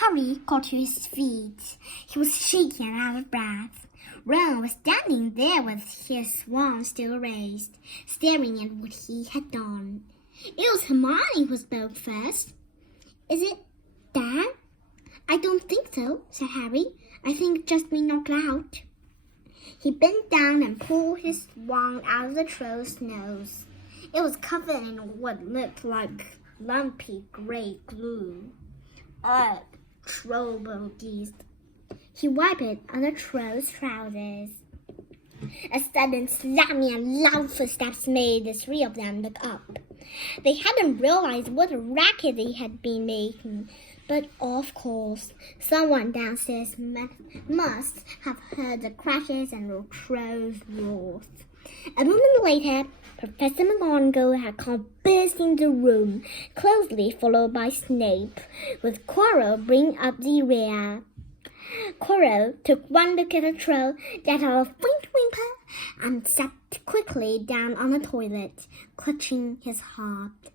Harry got to his feet. He was shaking and out of breath. Ron was standing there with his wand still raised, staring at what he had done. It was Hermione who spoke first. "Is it Dad?" "I don't think so," said Harry. "I think it's just been knocked out." He bent down and pulled his wand out of the troll's nose. It was covered in what looked like lumpy gray glue. "Ugh," Troll bogies. He wiped it on the troll's trousers. A sudden slamming and loud footsteps made the three of them look up. They hadn't realized what a racket they had been making, but of course, someone downstairs must have heard the crashes and the trolls' roars. A moment later, Professor McGonagall had come bursting into the room, closely followed by Snape, with Quirrell bringing up the rear. Quirrell took one look at the troll, let out a faint whimper, and sat quickly down on the toilet, clutching his heart.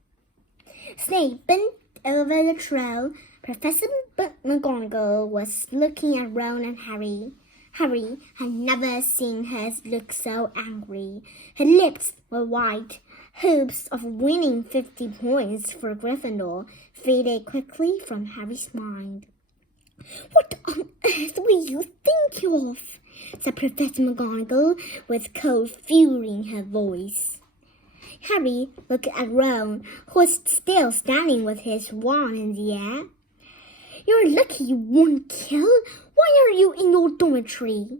Snape bent over the troll. Professor McGonagall was looking at Ron and Harry. Harry had never seen her look so angry. Her lips were white. Hopes of winning 50 points for Gryffindor faded quickly from Harry's mind. "What on earth were you thinking of?" said Professor McGonagall with cold fury in her voice. Harry looked at Ron, who was still standing with his wand in the air. "You're lucky you weren't killed. Why are you in your dormitory?"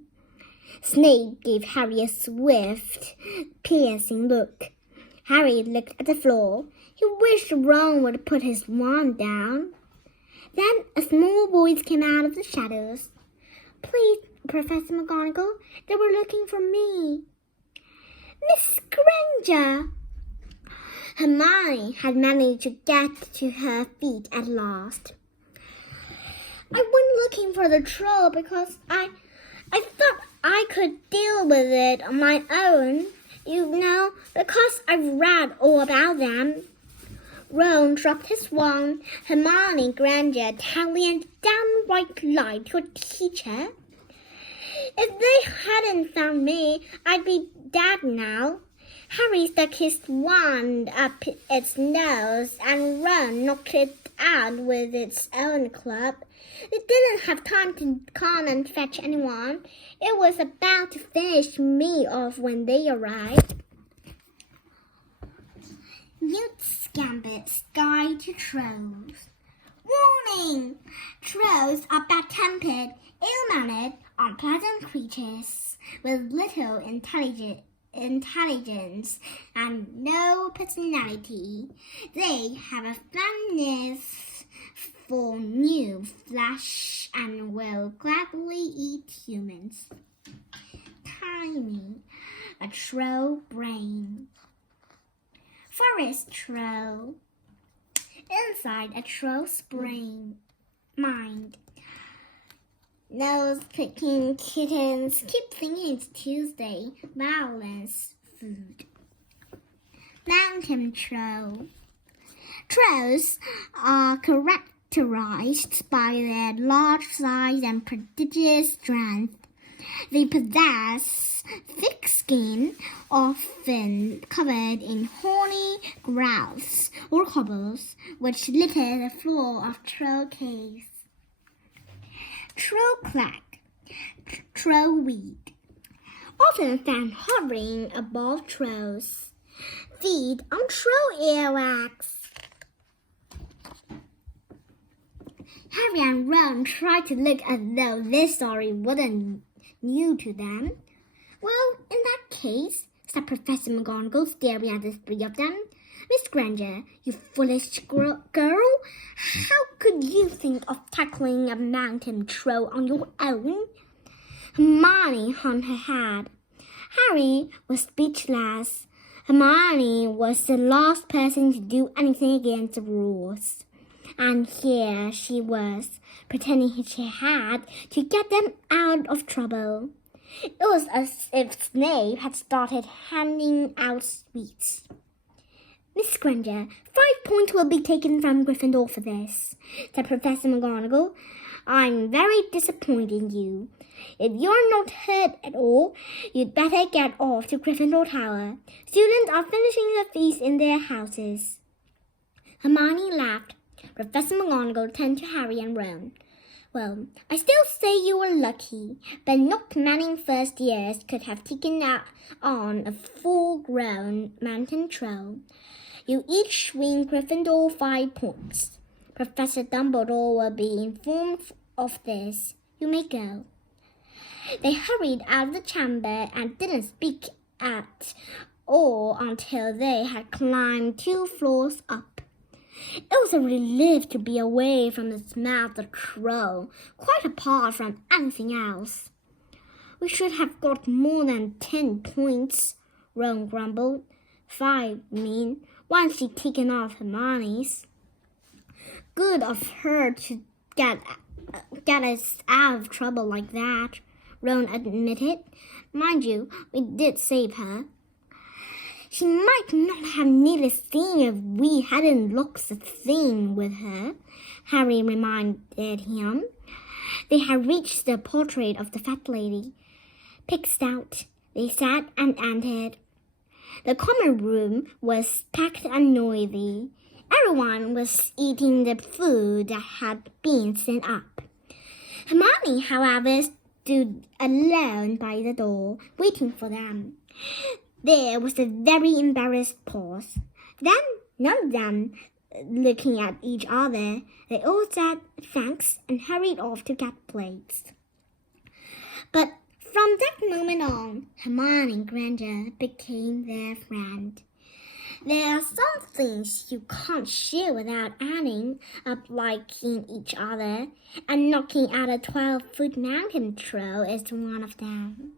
Snape gave Harry a swift, piercing look. Harry looked at the floor. He wished Ron would put his wand down. Then a small voice came out of the shadows. "Please, Professor McGonagall, they were looking for me." "Miss Granger!" Hermione had managed to get to her feet at last. "I went looking for the troll because I thought I could deal with it on my own, because I've read all about them." Ron dropped his wand. Hermione Granger telling a downright lie to a teacher. "If they hadn't found me, I'd be dead now." Harry stuck his wand up its nose and Ron knocked it out with its own club. They didn't have time to come and fetch anyone. It was about to finish me off when they arrived. Newt Gambit's Guide to Trolls. Warning! Trolls are bad-tempered, ill-mannered, unpleasant creatures with little intelligence and no personality. They have a fondness for new flesh and will gladly eat humans. Tiny, a troll brain. Forest troll. Inside a troll's brain. Mind. Nose-picking kittens keep thinking it's Tuesday. Violence. Food. Mountain troll. Trolls are characterized by their large size and prodigious strength. They possess thick skin, often covered in horny growths or cobbles, which litter the floor of troll caves. Troll clack, troll weed, often found hovering above trolls. Feed on troll earwax. Harry and Ron tried to look as though this story wasn't new to them. "Well, in that case," said Professor McGonagall, staring at the three of them, "Miss Granger, you foolish girl, how could you think of tackling a mountain troll on your own?" Hermione hung her head. Harry was speechless. Hermione was the last person to do anything against the rules. And here she was, pretending she had to get them out of trouble. It was as if Snape had started handing out sweets. Miss Granger, 5 points will be taken from Gryffindor for this, said Professor McGonagall. I'm very disappointed in you. If you're not hurt at all, you'd better get off to Gryffindor Tower. Students are finishing the feast in their houses. Hermione laughed. Professor McGonagall turned to Harry and Ron. Well, I still say you were lucky, but not many first years could have taken on a full-grown mountain troll. You each win Gryffindor 5 points. Professor Dumbledore will be informed of this. You may go. They hurried out of the chamber and didn't speak at all until they had climbed 2 floors up. It was a relief to be away from the smell of the troll, quite apart from anything else. We should have got more than 10 points, Ron grumbled. 5, once she'd taken off Hermione's. Good of her to get us out of trouble like that, Ron admitted. Mind you, we did save her. She might not have needed seeing if we hadn't looked the thing with her, Harry reminded him. They had reached the portrait of the fat lady. Picked out, they sat and entered. The common room was packed and noisy. Everyone was eating the food that had been sent up. Hermione, however, stood alone by the door, waiting for them. There was a very embarrassed pause. Then, none of them looking at each other, they all said thanks and hurried off to get plates. But from that moment on, Hermione Granger became their friend. There are some things you can't share without ending up liking each other, and knocking out a 12-foot mountain troll is one of them.